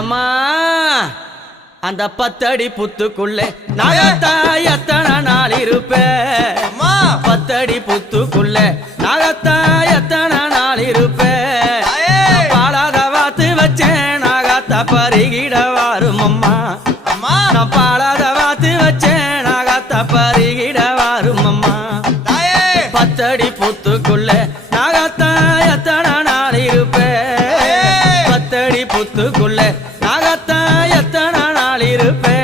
எம்மா அந்த 10 அடி புத்துக்குள்ளே நாகத்தா எத்தனை நாள் இருப்பேன் 10 அடி புத்துக்குள்ளே நாகத்தா எத்தனை நாள் இருப்பேன் பாலாத வாத்து வச்சேன் நாகத்தா பருகிட வாரும் அம்மா நான் பாலாத வாத்து வச்சேன் நாகத்தா பருகிட வாரும் அம்மா 10 அடி புத்துக்குள்ளே நாகத்தா எத்தனை நாள் இருப்பேன் 10 அடி புத்துக்குள்ளே நாகத்தா எத்தனை நாள் இருப்பேன்